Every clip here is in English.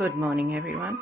Good morning, everyone.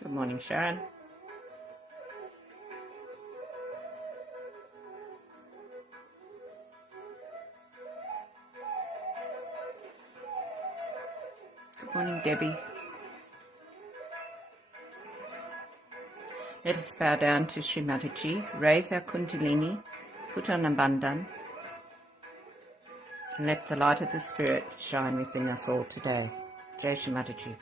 Good morning, Sharon. Good morning, Debbie. Let us bow down to Shri Mataji, raise our Kundalini, put on a bandhan, and let the light of the Spirit shine within us all today. Jai Shri Mataji.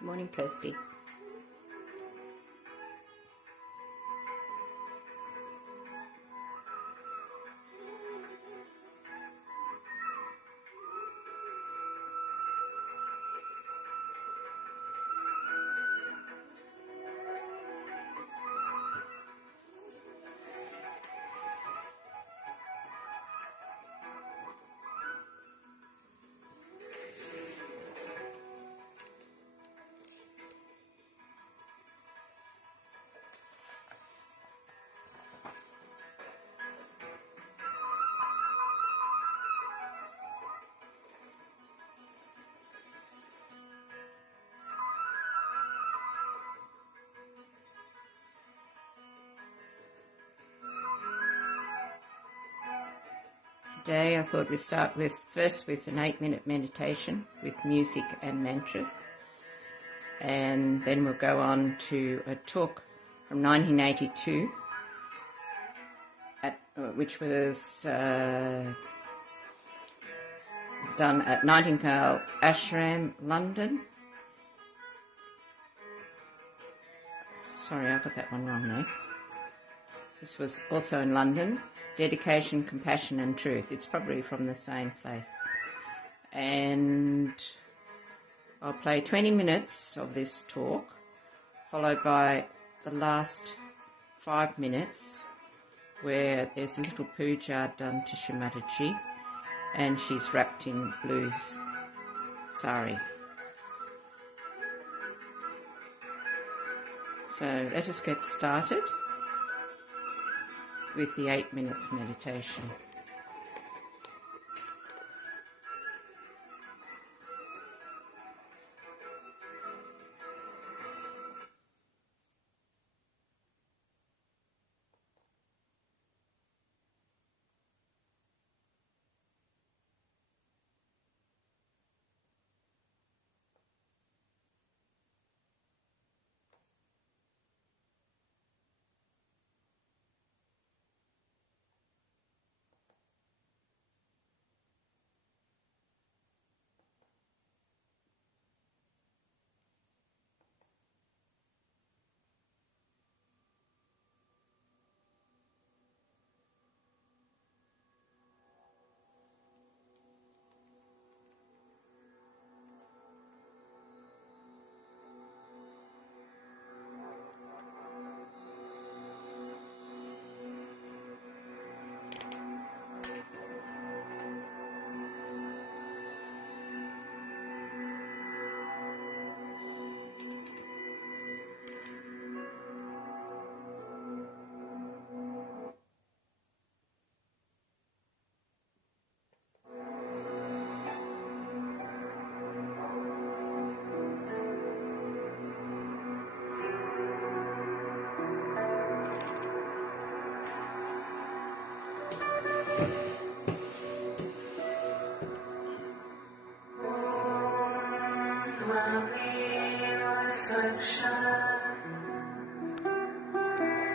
Good morning, Kirsty. Today I thought we'd start first with an 8-minute meditation with music and mantras, and then we'll go on to a talk from 1982, which was done at Nightingale Ashram, London. Sorry, I got that one wrong there. This was also in London. Dedication, Compassion and Truth. It's probably from the same place. And I'll play 20 minutes of this talk, followed by the last 5 minutes where there's a little puja done to Shri Mataji, and she's wrapped in blue sari. So let us get started with the 8 minutes meditation.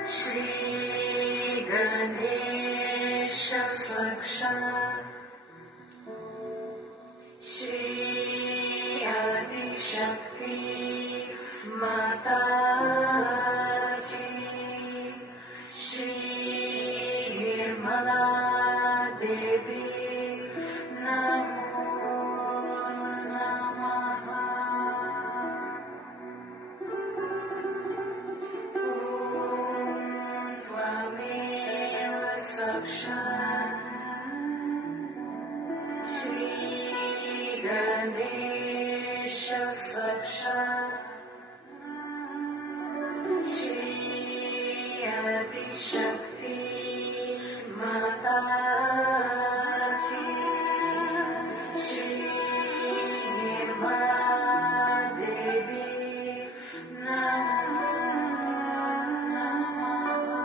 Shri Ganesha Sakshat Shri Adi Shakti Mataji Shri Nirmala Devi Namo Namaha Om Tvameva Sakshat Shri Ganesha Sakshat Shri Adi Shakti Mataji Shri Nirmala Devi Namo Namaha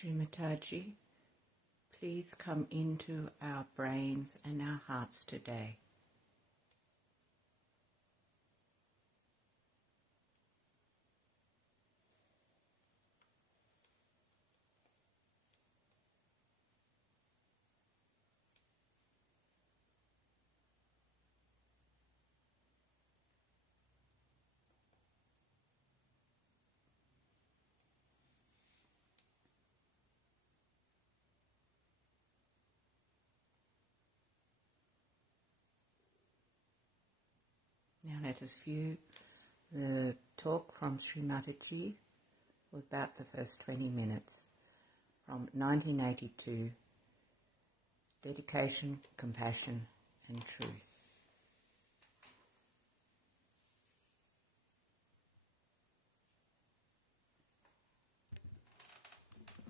Shri Mataji, please come into our brains and our hearts today. Now let us view the talk from Shri Mataji for about the first 20 minutes from 1982, Dedication, Compassion and Truth.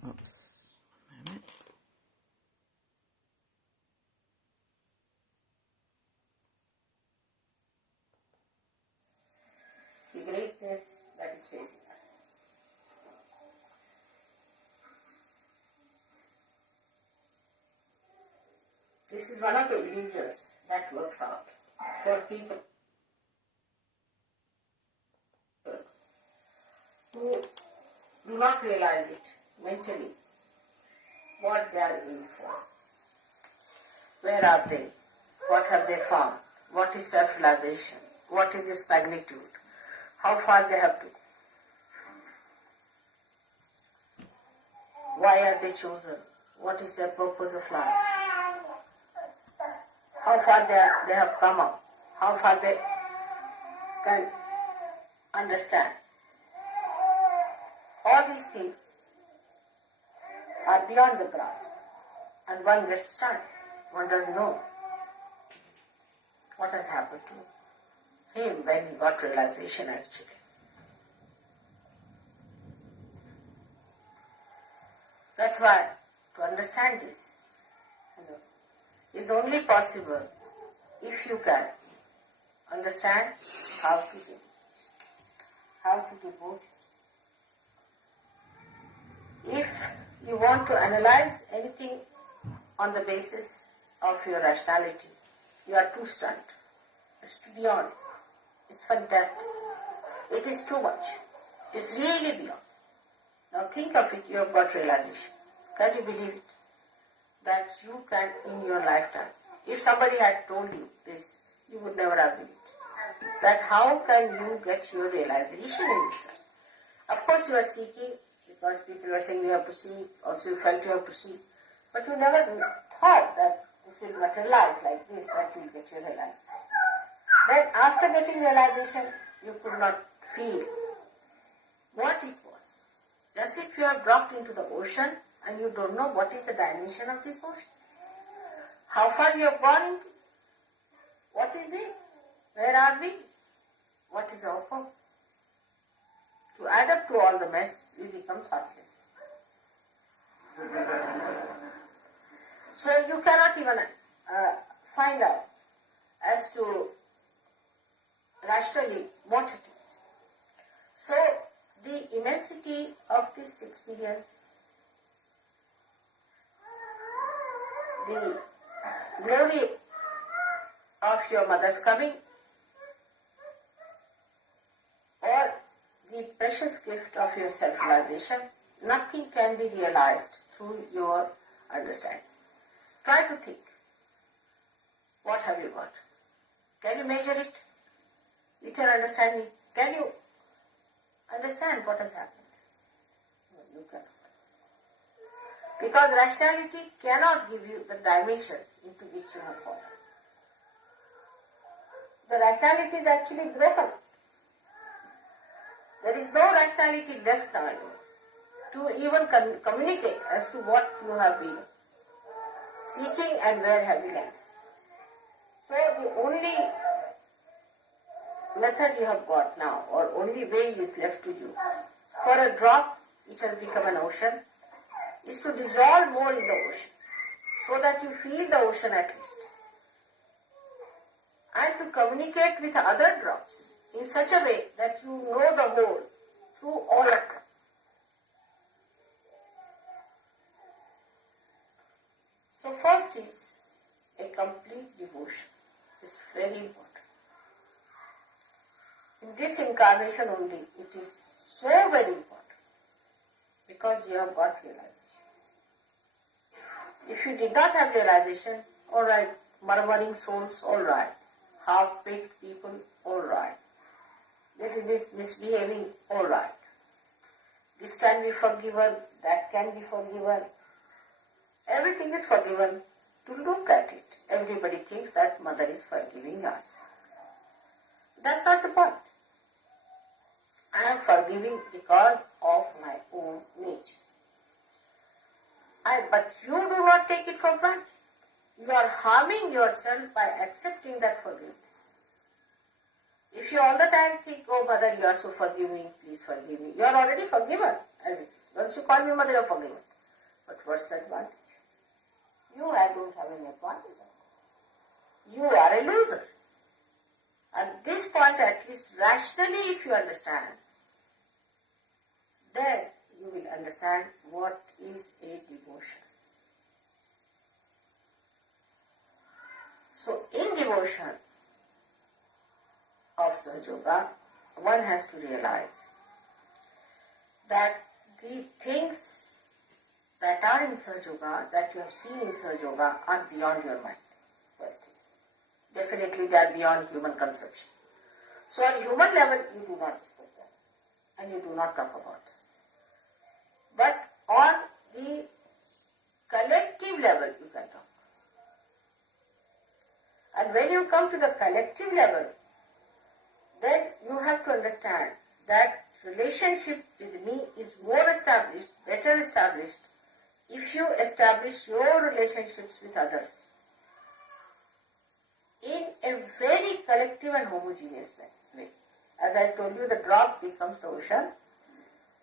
Oops, one moment. The greatness that is facing us. This is one of the illusions that works out for people who do not realize it mentally, what they are in for. Where are they? What have they found? What is self-realization? What is its magnitude? How far they have to go? Why are they chosen? What is their purpose of life? How far they have come up? How far they can understand? All these things are beyond the grasp, and one gets stunned. One doesn't know what has happened to him when he got realization actually. That's why to understand this is only possible if you can understand how to do it, how to devote. If you want to analyze anything on the basis of your rationality, you are too stunned. It's beyond. It's fantastic. It is too much. It's really beyond. Now think of it, you have got realization. Can you believe it? That you can in your lifetime. If somebody had told you this, you would never have believed. That how can you get your realization in this life? Of course you are seeking, because people were saying you have to seek, also you felt you have to seek. But you never thought that this will materialize like this, that you will get your realization. Then after getting realization, you could not feel what it was. Just if you are dropped into the ocean and you don't know what is the dimension of this ocean. How far you have gone into? What is it? Where are we? What is our purpose? To add up to all the mess, we become thoughtless. So you cannot even find out as to rationally what it is. So the immensity of this experience, the glory of your mother's coming, or the precious gift of your self-realization, nothing can be realized through your understanding. Try to think. What have you got? Can you measure it with your understanding? Can you understand what has happened? No, you cannot. Because rationality cannot give you the dimensions into which you have fallen. The rationality is actually broken. There is no rationality left now to even communicate as to what you have been seeking and where have you landed. So the only method you have got now, or only way is left to you, for a drop which has become an ocean, is to dissolve more in the ocean, so that you feel the ocean at least, and to communicate with other drops in such a way that you know the whole through all of them. So first is a complete devotion. It's very important. In this incarnation only, it is so very important because you have got realization. If you did not have realization, alright, murmuring souls, alright, half-baked people, alright, misbehaving, alright. This can be forgiven, that can be forgiven. Everything is forgiven. To look at it, everybody thinks that mother is forgiving us. That's not the point. I am forgiving because of my own nature. But you do not take it for granted. You are harming yourself by accepting that forgiveness. If you all the time think, oh mother, you are so forgiving, please forgive me. You are already forgiven as it is. Once you call me mother, you are forgiven. But what's the advantage? You don't have any advantage. You are a loser. At this point, at least rationally, if you understand, then you will understand what is a devotion. So, in devotion of Sahaja, one has to realize that the things that are in Sahaja, that you have seen in Sahaja, are beyond your mind. First thing. Definitely they are beyond human conception. So on human level, you do not discuss that and you do not talk about that. But on the collective level, you can talk. And when you come to the collective level, then you have to understand that relationship with me is more established, better established, if you establish your relationships with others in a very collective and homogeneous way. As I told you, the drop becomes the ocean,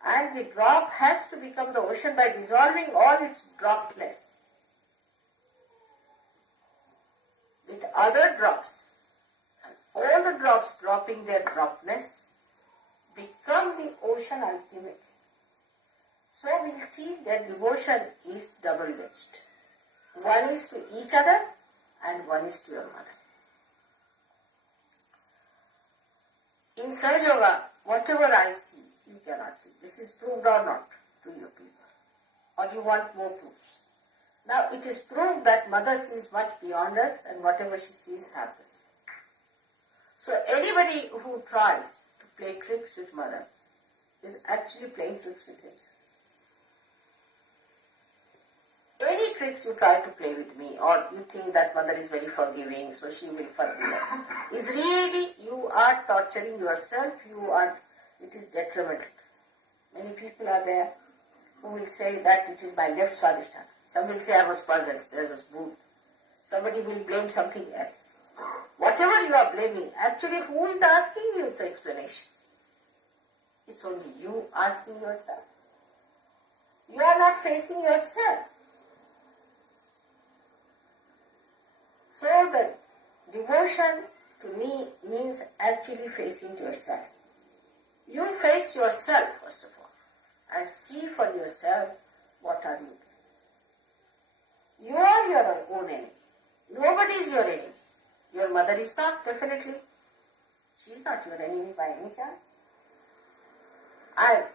and the drop has to become the ocean by dissolving all its droplets with other drops. And all the drops dropping their dropness become the ocean ultimately. So we will see that devotion is double-edged. One is to each other and one is to your mother. In Sahaja, whatever I see, you cannot see. This is proved or not to you people. Or you want more proofs. Now it is proved that mother sees much beyond us and whatever she sees happens. So anybody who tries to play tricks with mother is actually playing tricks with himself. Any tricks you try to play with me, or you think that mother is very forgiving, so she will forgive us, is really, you are torturing yourself, it is detrimental. Many people are there who will say that it is my left swadhisthana. Some will say I was possessed, there was voodoo. Somebody will blame something else. Whatever you are blaming, actually who is asking you the explanation? It's only you asking yourself. You are not facing yourself. So the devotion to me means actually facing yourself. You face yourself first of all and see for yourself what are you doing. You are your own enemy. Nobody is your enemy. Your mother is not, definitely. She is not your enemy by any chance. And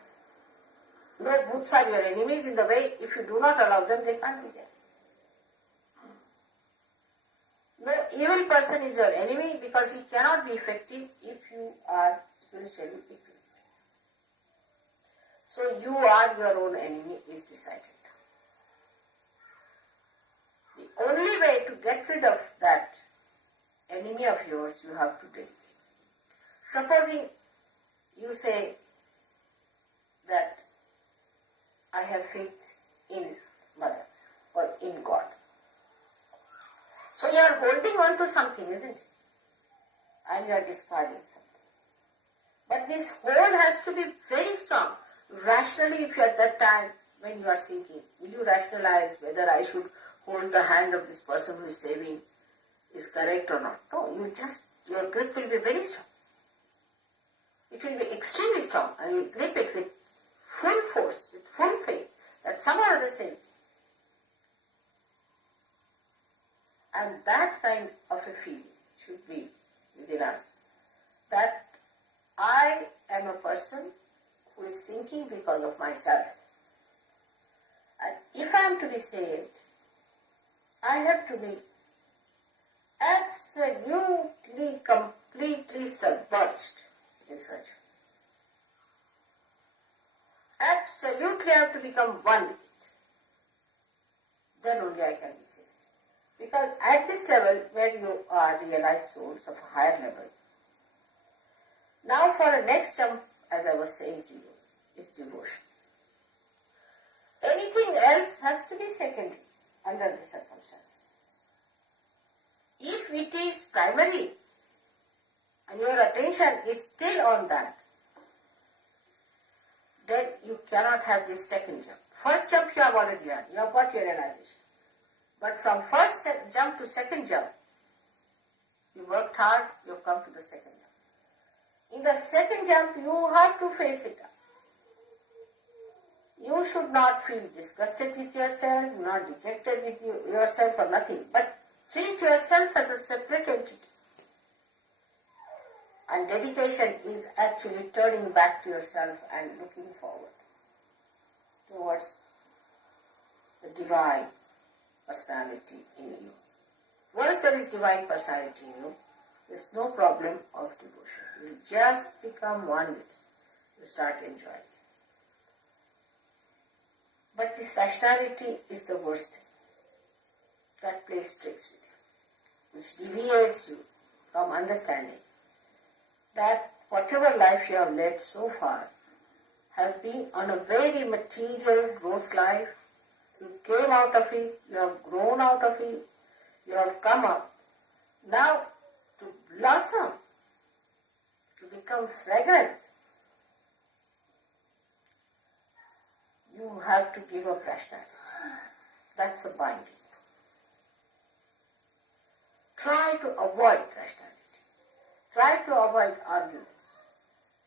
no booths are your enemies in the way if you do not allow them, they can't be there. No evil person is your enemy because he cannot be effective if you are spiritually equipped. So you are your own enemy is decided. The only way to get rid of that enemy of yours, you have to dedicate. Supposing you say that I have faith in Mother or in God. So you are holding on to something, isn't it? And you are discarding something. But this hold has to be very strong. Rationally, if you are at that time when you are thinking, will you rationalize whether I should hold the hand of this person who is saving is correct or not? No, your grip will be very strong. It will be extremely strong and you grip it with full force, with full faith that somehow or other same. And that kind of a feeling should be within us, that I am a person who is sinking because of myself. And if I am to be saved, I have to be absolutely, completely submerged in search. Absolutely I have to become one with it. Then only I can be saved. Because at this level where you are realized souls of a higher level, now for a next jump, as I was saying to you, is devotion. Anything else has to be secondary under the circumstances. If it is primary and your attention is still on that, then you cannot have this second jump. First jump you have already done, you have got your realization. But from first jump to second jump, you worked hard, you have come to the second jump. In the second jump, you have to face it up. You should not feel disgusted with yourself, not dejected with yourself or nothing, but treat yourself as a separate entity. And dedication is actually turning back to yourself and looking forward towards the divine personality in you. Once there is divine personality in you, there is no problem of devotion. You just become one with it. You start enjoying it. But this rationality is the worst thing. That plays tricks with you, which deviates you from understanding that whatever life you have led so far has been on a very material, gross life. You came out of it, you have grown out of it, you have come up. Now, to blossom, to become fragrant, you have to give up rationality. That's a binding. Try to avoid rationality. Try to avoid arguments.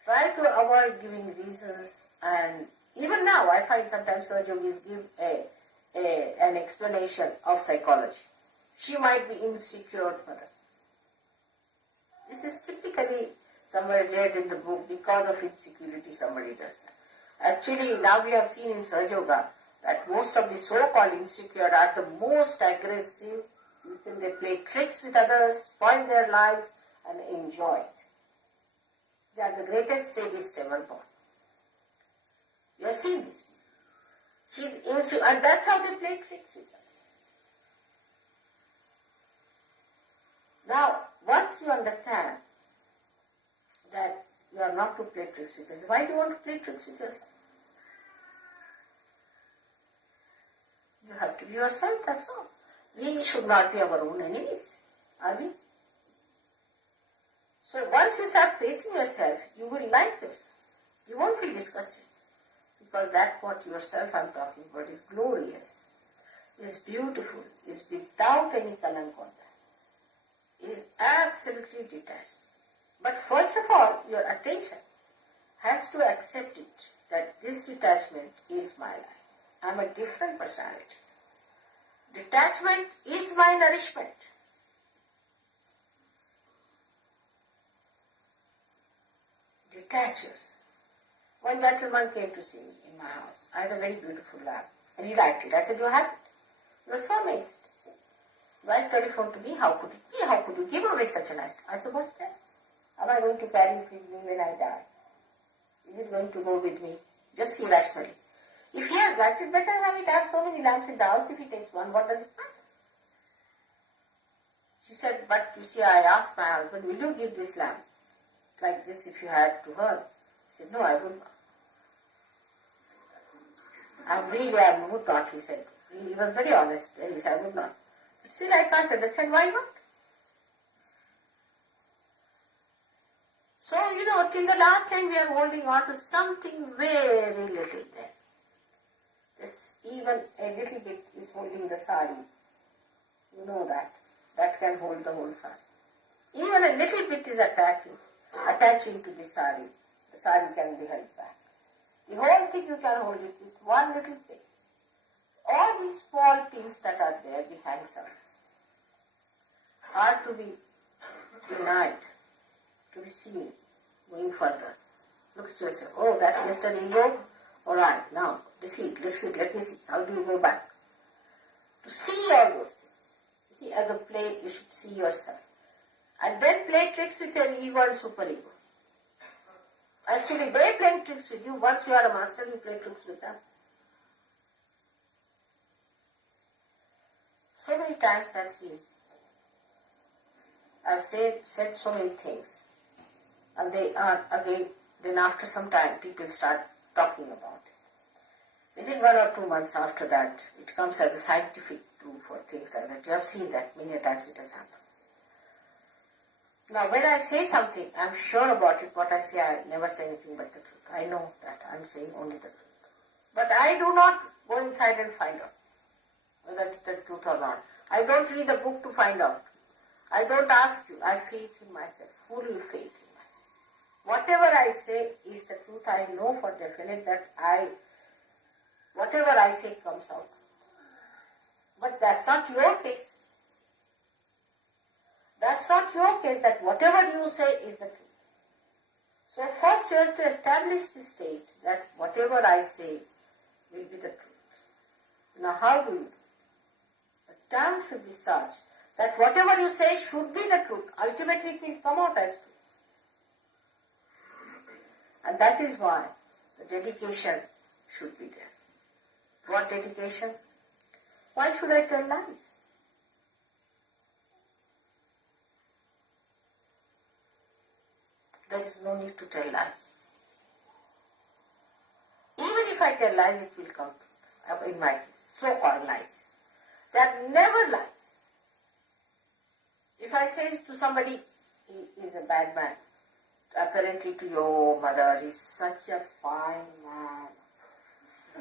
Try to avoid giving reasons, and even now I find sometimes Sahaja give an explanation of psychology. She might be insecure further. This is typically somewhere read in the book because of insecurity somebody does that. Actually, now we have seen in Sahaja Yoga that most of the so-called insecure are the most aggressive. They play tricks with others, spoil their lives, and enjoy it. They are the greatest sadists ever born. You have seen this. She's insecure, and that's how they play tricks with us. Now, once you understand that you are not to play tricks with yourself, why do you want to play tricks with yourself? You have to be yourself, that's all. We should not be our own enemies, are we? So once you start facing yourself, you will like yourself. You won't feel disgusted. Because that what yourself I'm talking about is glorious, is beautiful, is without any kalank on that, is absolutely detached. But first of all, your attention has to accept it, that this detachment is my life. I'm a different personality. Detachment is my nourishment. Detach yourself. One gentleman came to see me in my house. I had a very beautiful lamp, and he liked it. I said, you have it? He was so amazed. He said, wife telephoned to me, how could it be? How could you give away such a nice lamp? I said, what's that? Am I going to carry it with me when I die? Is it going to go with me? Just see rationally. If he has liked it, better have it. I have so many lamps in the house. If he takes one, what does it matter? She said, but you see, I asked my husband, will you give this lamp like this if you had to her? He said, no, I would not. I would not, he said. He was very honest. He said, I would not. But still, I can't understand why not. So, till the last time we are holding on to something very little there. This, even a little bit is holding the sari. You know that. That can hold the whole sari. Even a little bit is attaching to the sari. The sari can be held back. The whole thing you can hold it with one little pin. All these small pins that are there, the hangs are. are to be denied, to be seen, going further. Look at yourself. Oh, that's yesterday ego. All right, now, deceit, let me see. How do you go back? To see all those things. You see, as a play, you should see yourself. And then play tricks with your ego and superego. Actually, they play tricks with you. Once you are a master, you play tricks with them. So many times I've seen. I've said so many things. And they are, again, then after some time, people start talking about it. Within 1 or 2 months after that, it comes as a scientific proof or things like that. You have seen that many times it has happened. Now, when I say something, I'm sure about it. What I say, I never say anything but the truth. I know that I'm saying only the truth. But I do not go inside and find out whether it's the truth or not. I don't read a book to find out. I don't ask you. I have faith in myself, full faith in myself. Whatever I say is the truth. I know for definite that whatever I say comes out. But that's not your case. That's not your case, that whatever you say is the truth. So first you have to establish the state that whatever I say will be the truth. Now how do you do? The term should be such that whatever you say should be the truth. Ultimately it will come out as truth. And that is why the dedication should be there. What dedication? Why should I tell lies? There is no need to tell lies. Even if I tell lies, it will come true. In my case, so-called lies. They are never lies. If I say to somebody, he is a bad man, apparently to your mother, he is such a fine man.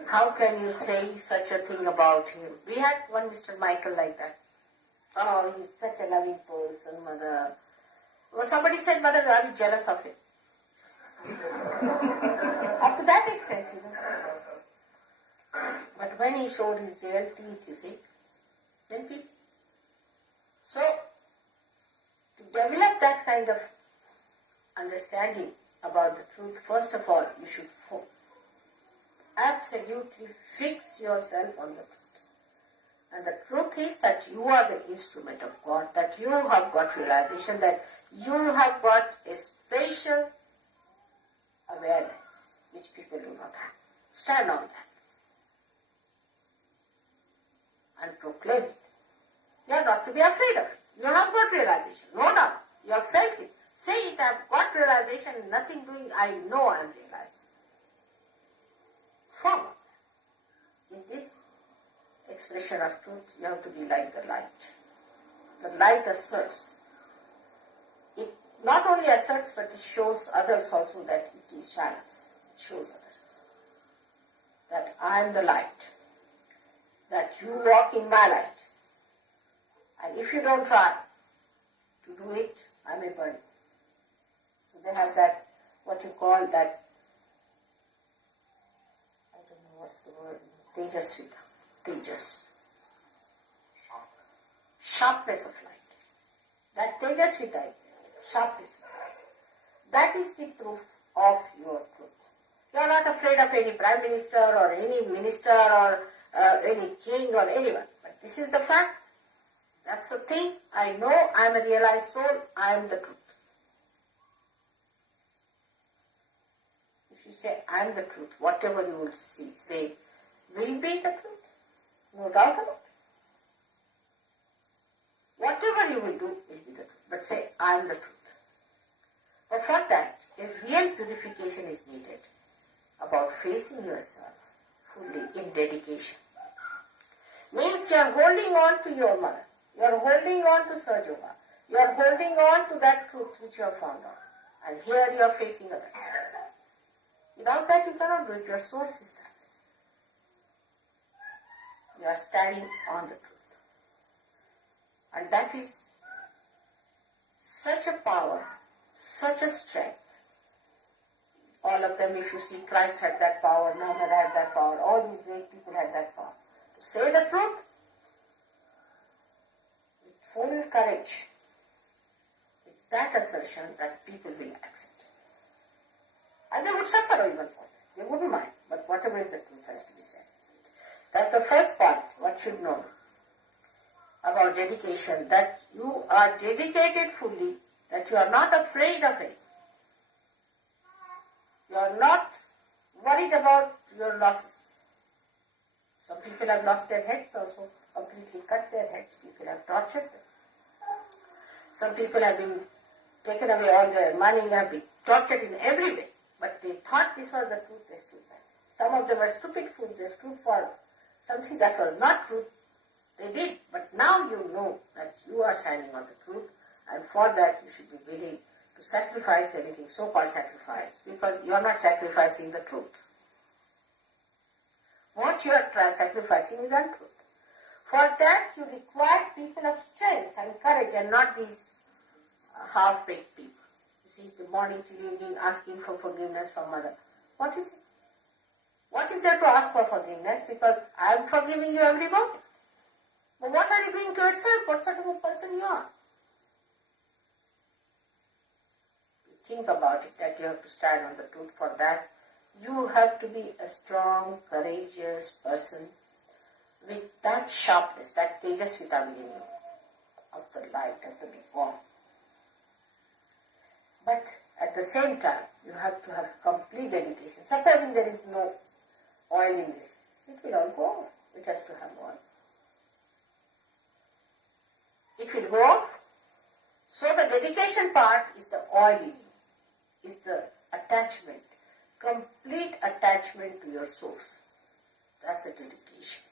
How can you say such a thing about him? We had one Mr. Michael like that. Oh, he is such a loving person, mother. Well, somebody said, mother, are you jealous of him? Up to that extent, you know. But when he showed his real teeth, you see, then people. So, to develop that kind of understanding about the truth, first of all, you should absolutely fix yourself on the truth. And the truth is that you are the instrument of God, that you have got realization, that you have got a special awareness which people do not have. Stand on that and proclaim it. You are not to be afraid of it. You have got realization, no doubt. You have felt it. Say it, I have got realization, nothing doing, I know I am realizing. Forward. In this expression of truth, you have to be like the light. The light asserts. It not only asserts, but it shows others also that it shines. It shows others that I am the light, that you walk in my light. And if you don't try to do it, I may burn you. So they have that, what you call that, I don't know what's the word, Tejasvita. Tejas. Sharpness of light. That Tejasvita, sharpness of light. That is the proof of your truth. You are not afraid of any prime minister or any minister or any king or anyone. But this is the fact. That's the thing. I know I am a realized soul. I am the truth. If you say I am the truth, whatever you will say will be the truth. No doubt about it. Whatever you will do will be the truth. But say, I am the truth. But for that, a real purification is needed about facing yourself fully in dedication. Means you are holding on to your mother. You are holding on to Sahaja. You are holding on to that truth which you have found out. And here you are facing others. Without that you cannot do it. Your source is that. You are standing on the truth. And that is such a power, such a strength. All of them, if you see, Christ had that power, Muhammad had that power, all these great people had that power. To say the truth with full courage, that assertion that people will accept. And they would suffer even for that. They wouldn't mind. But whatever is the truth has to be said. That's the first part, what should know about dedication, that you are dedicated fully, that you are not afraid of it. You are not worried about your losses. Some people have lost their heads also, completely cut their heads. People have tortured them. Some people have been taken away all their money, have been tortured in every way. But they thought this was the truth, they stood by. Some of them were stupid fools, they stood for something that was not true. They did, but now you know that you are standing on the truth, and for that you should be willing to sacrifice anything, so-called sacrifice, because you are not sacrificing the truth. What you are sacrificing is untruth. For that you require people of strength and courage, and not these half-baked people. You see, the morning till evening asking for forgiveness from mother. What is it? What is there to ask for forgiveness? Because I am forgiving you every morning. But what are you doing to yourself? What sort of a person you are? Think about it, that you have to stand on the truth. For that, you have to be a strong, courageous person with that sharpness, that tejasvita within you, of the light, of the big warmth. But at the same time, you have to have complete dedication. Supposing there is no oil in this, it will all go off. It has to have oil. It will go off. So the dedication part is the oil in you, is the attachment, complete attachment to your source. That's the dedication.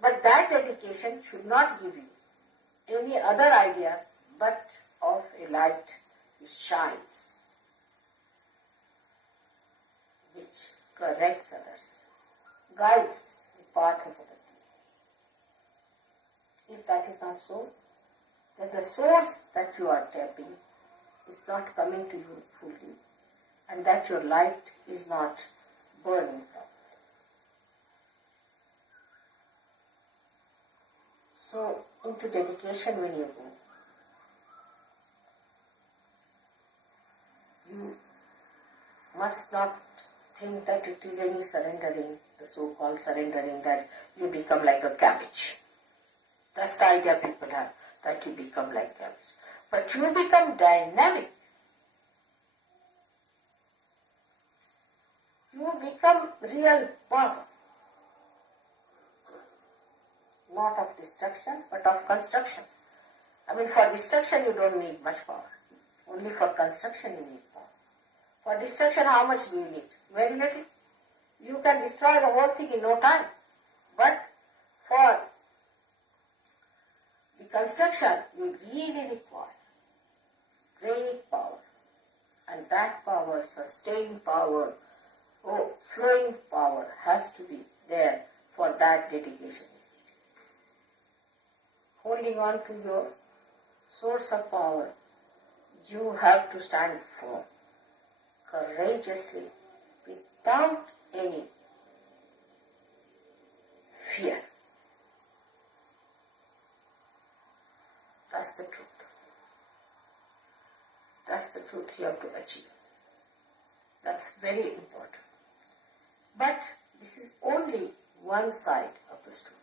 But that dedication should not give you any other ideas but of a light which shines, which corrects others, guides the path of other people. If that is not so, then the source that you are tapping is not coming to you fully, and that your light is not burning properly. So, into dedication when you go, you must not think that it is any surrendering, the so-called surrendering, that you become like a cabbage. That's the idea people have, that you become like cabbage. But you become dynamic. You become real power. Not of destruction, but of construction. I mean, for destruction you don't need much power. Only for construction you need power. For destruction, how much do you need? Very little. You can destroy the whole thing in no time. But for the construction, you really require great power. And that power, sustained power, flowing power has to be there. For that, dedication is needed. Holding on to your source of power, you have to stand firm, courageously, without any fear. That's the truth. That's the truth you have to achieve. That's very important. But this is only one side of the story.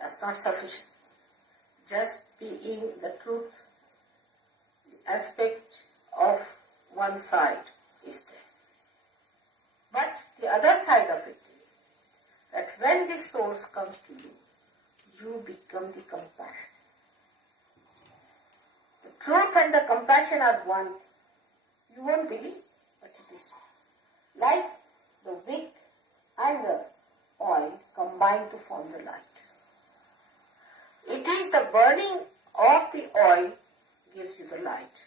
That's not sufficient. Just being the truth, the aspect of one side is there. But the other side of it is that when this source comes to you, you become the compassion. The truth and the compassion are one. You won't believe, but it is so. Like the wick and the oil combine to form the light. It is the burning of the oil gives you the light.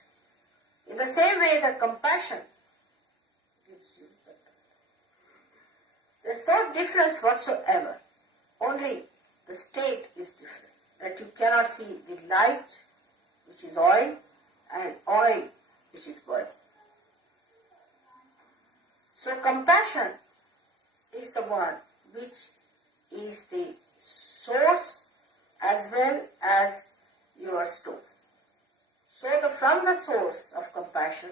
In the same way, the compassion gives you the light. There's no difference whatsoever. Only the state is different. That you cannot see the light, which is oil, and oil, which is burning. So compassion is the one which is the source as well as your store. So from the source of compassion,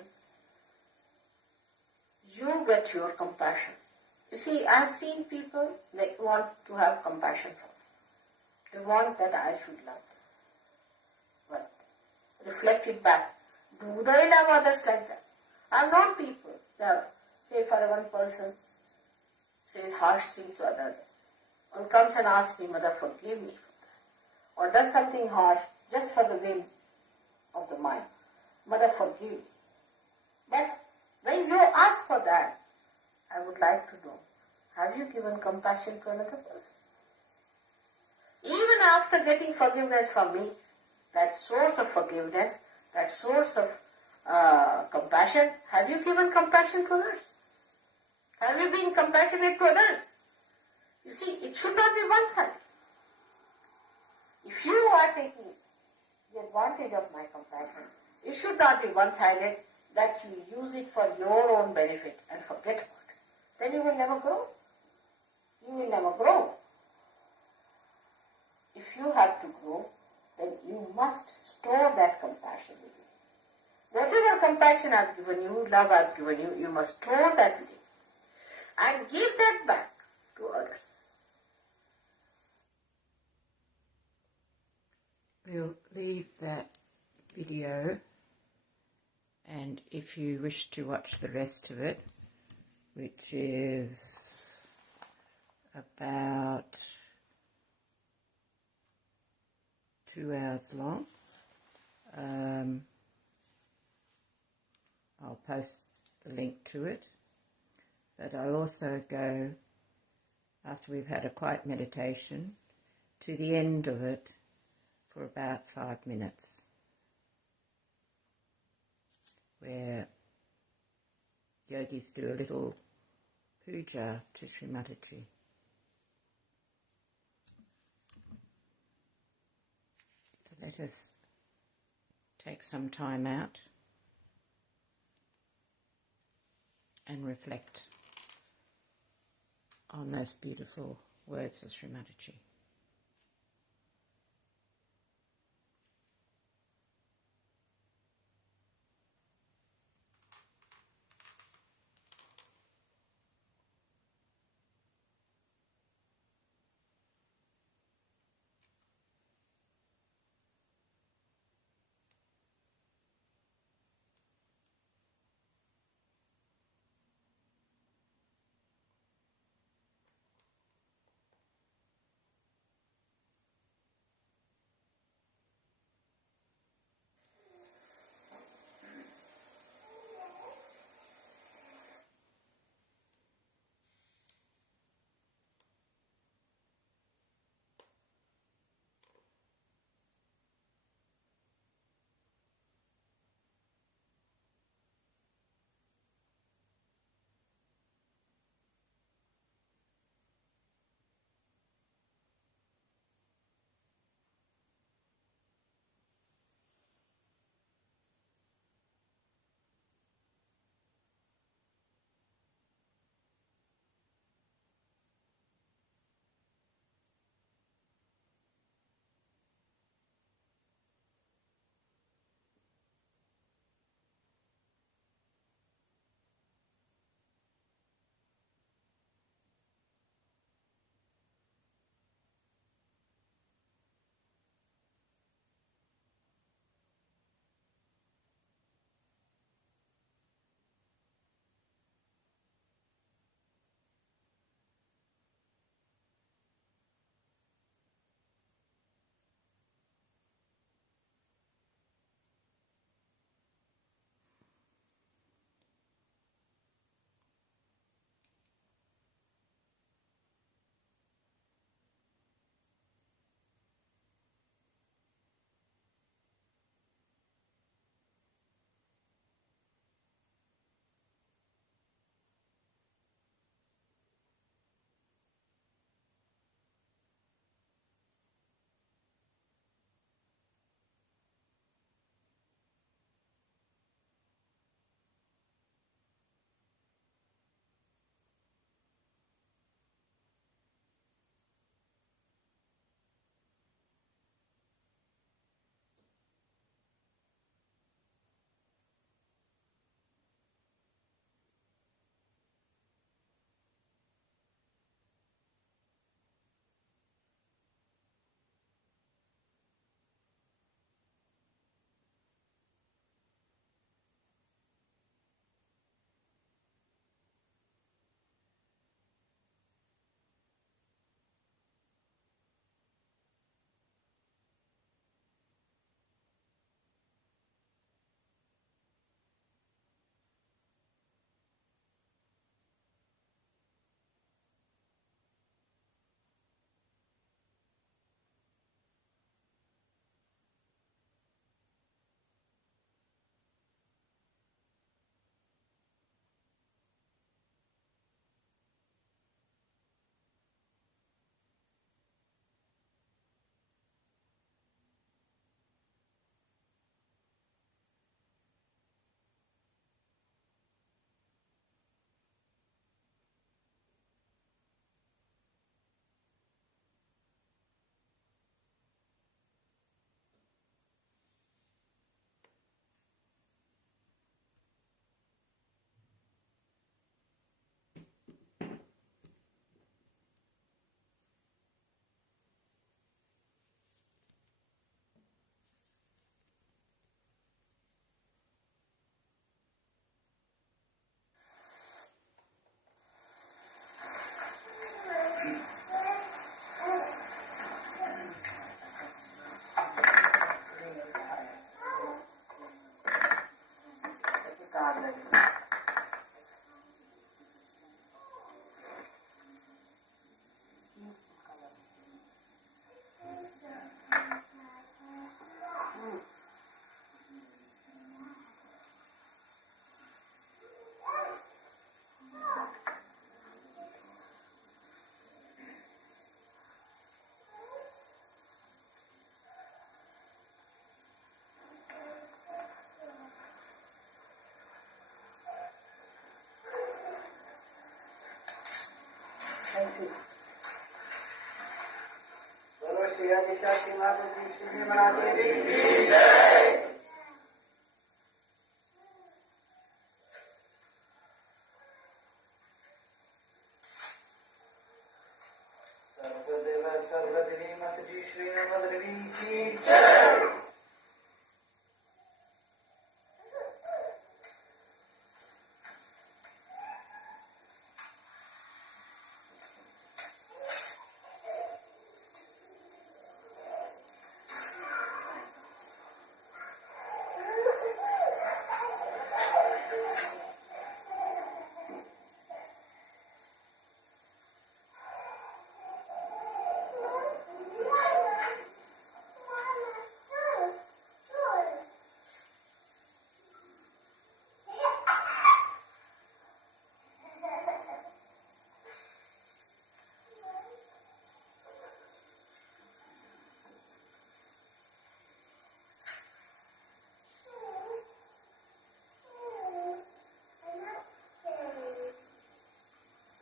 you get your compassion. You see, I have seen people, they want to have compassion for me. They want that I should love them. But reflect it back. Do they love others like that? I have known people, say for one person, says harsh things to others. One comes and asks me, Mother, forgive me for that. Or does something harsh just for the whim of the mind. Mother, forgive me. But when you ask for that, I would like to know, have you given compassion to another person? Even after getting forgiveness from me, that source of forgiveness, that source of compassion, have you given compassion to others? Have you been compassionate to others? You see, it should not be one-sided. If you are taking the advantage of my compassion, it should not be one-sided, that you use it for your own benefit and forget about it. Then you will never grow. You will never grow. If you have to grow, then you must store that compassion with you. Whatever compassion I've given you, love I've given you, you must store that with you. And give that back to others. We'll leave that video, and if you wish to watch the rest of it, which is about 2 hours long, I'll post the link to it. But I'll also go, after we've had a quiet meditation, to the end of it for about 5 minutes, where yogis do a little puja to Shri Mataji. So let us take some time out and reflect on those beautiful words of Shri Mataji. Thank you. बोलो श्री आदिशा श्री माताजी श्री मनादेवी सर्वदेव सर्वदेवी माताजी श्री मनादेवी की जय।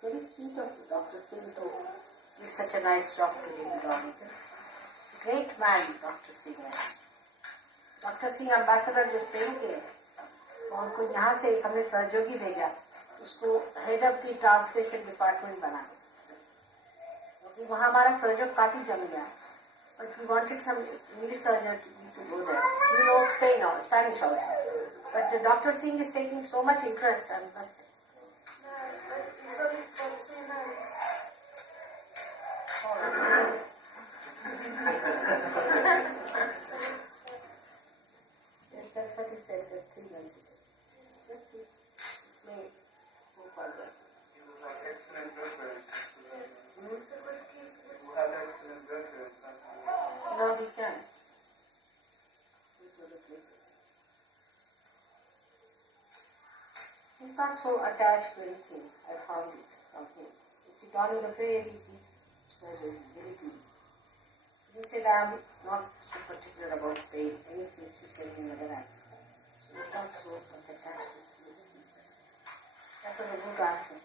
Very sweet of Dr. Singh to give such a nice job to him, isn't it? Great man, Dr. Singh. Dr. Singh ambassador जो Spain के हैं, और उनको यहाँ से हमने सहयोगी भेजा, उसको head of the translation department बना, क्योंकि वहाँ हमारा सहयोग काफी जम गया. But we wanted some English surgeon to go there. He knows Spanish also. But Dr. Singh is taking so much interest and bus. Yes, that's what he said, that 3 months ago. Let's see. May go further. You have excellent reference. You have excellent reference. No, he can't. Go to other places. He's not so attached to anything. I found it from him. He done is a very deep surgery, very deep. He said, I'm not so particular about pain. Any place you say in the right. So he's not so much attached to anything. That was a good answer.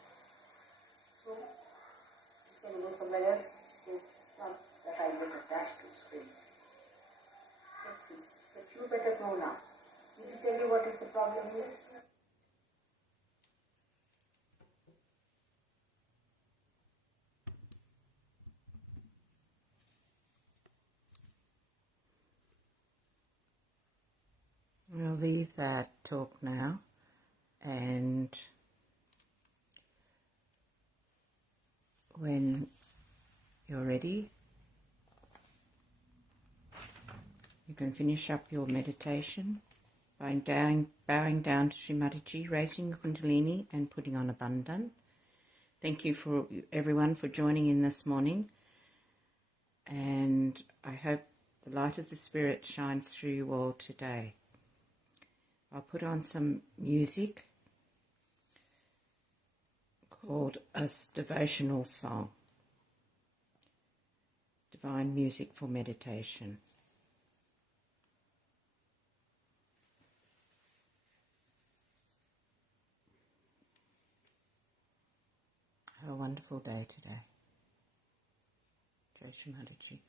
So, you can go somewhere else. He says, it's not that I get attached to pain. Let's see. But you better know now. Did he tell you what is the problem is? We'll leave that talk now, and when you're ready, you can finish up your meditation by bowing down to Shri Mataji, raising your Kundalini and putting on a bandhan. Thank you for everyone for joining in this morning, and I hope the light of the Spirit shines through you all today. I'll put on some music called a devotional song, divine music for meditation. Have a wonderful day today. Jai Shri Mataji.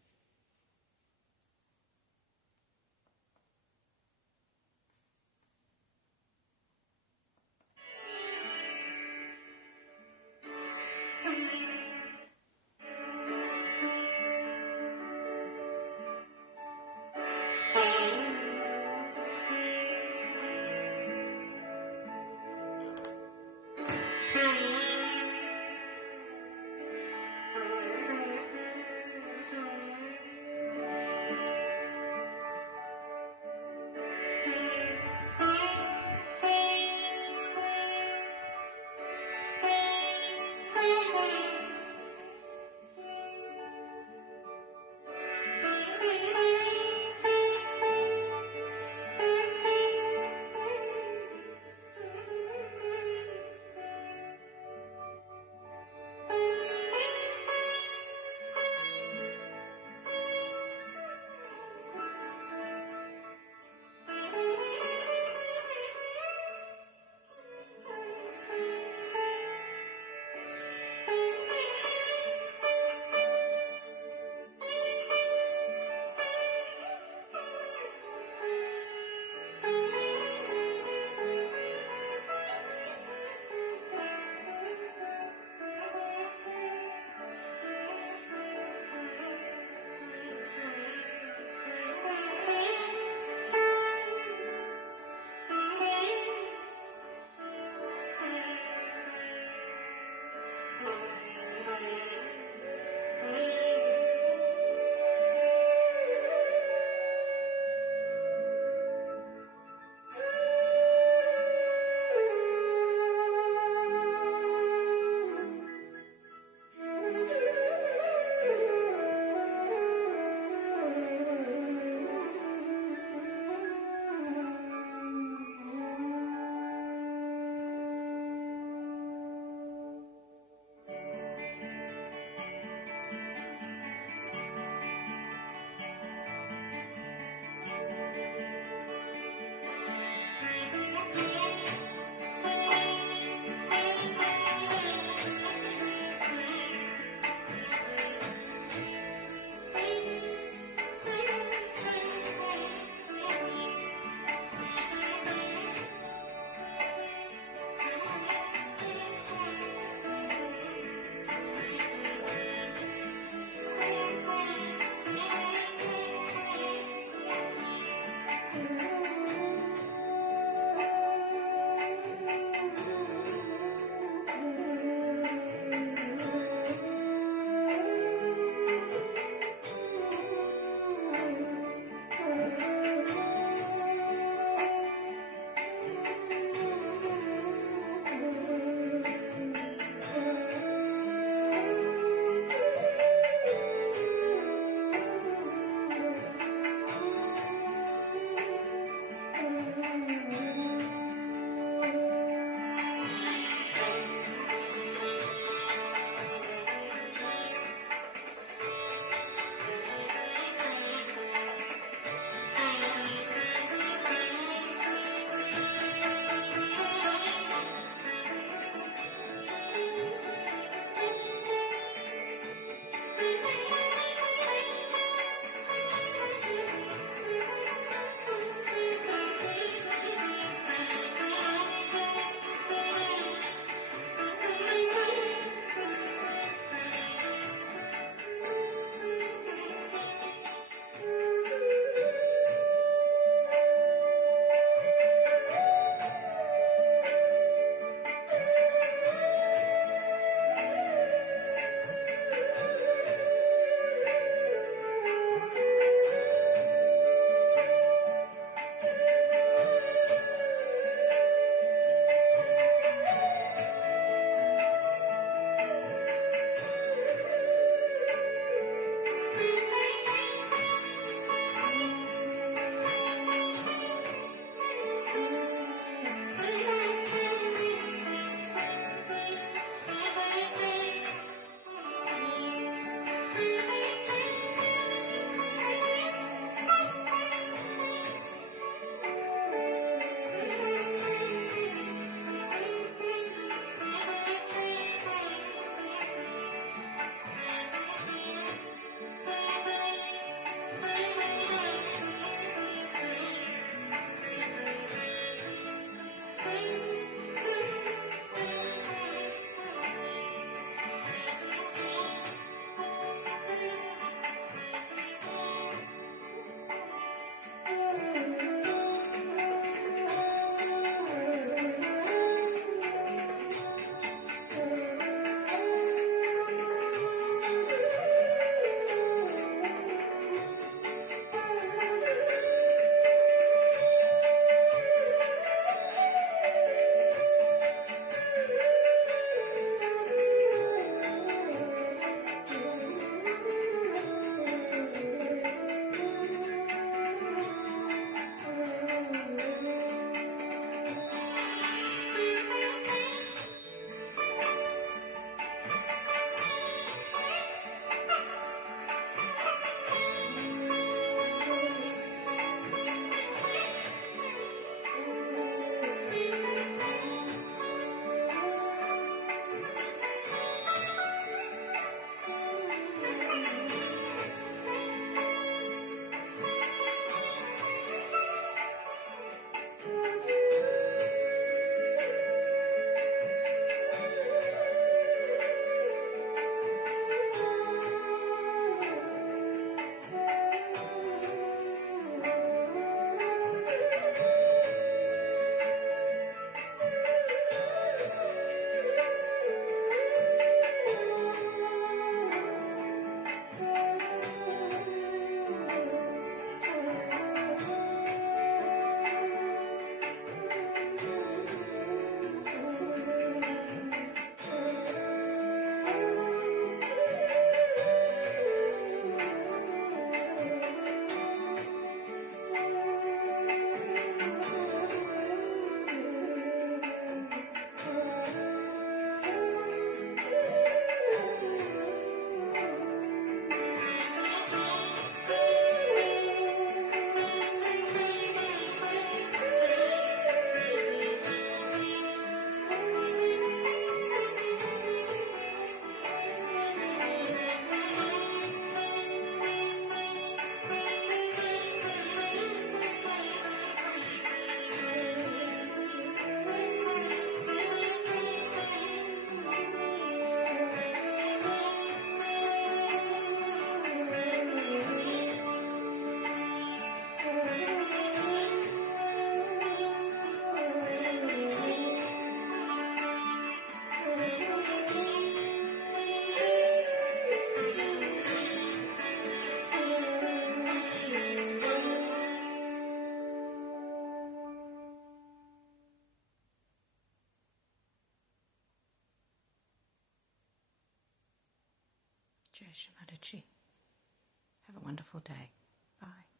Shri Mataji. Have a wonderful day. Bye.